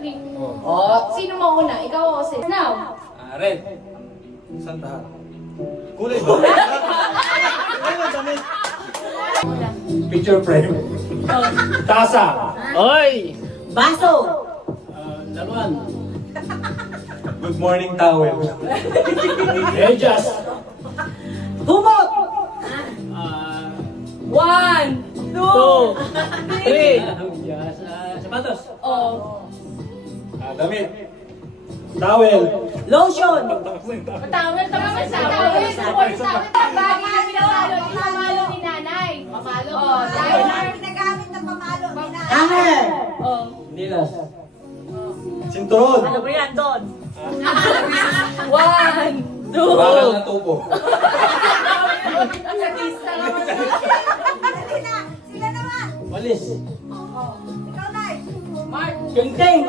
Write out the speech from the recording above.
pink. Oh. Sino mauna? Ikaw o si? Now. Red. Santa. Kulay ba? Ano damit? Picture frame. Tasa. Oy! Baso. Laruan. Good morning towel. Medyas. Humot. 1, 2, 3. Sapatos. Oh. Damit. Towel. Lotion. Tawel, tama sa tawel. Support sa tawel. Bagay na pinamalo ni nanay. Mamalo. Oh, timer. Ginagamit na pamalo ni na. Oh. Nilas. Sinturon. Ano ba yan doon? 1, 2. Bakal na tubo. Dali na. Sila naman. Walis. Ikaw na. Mark. King-ting.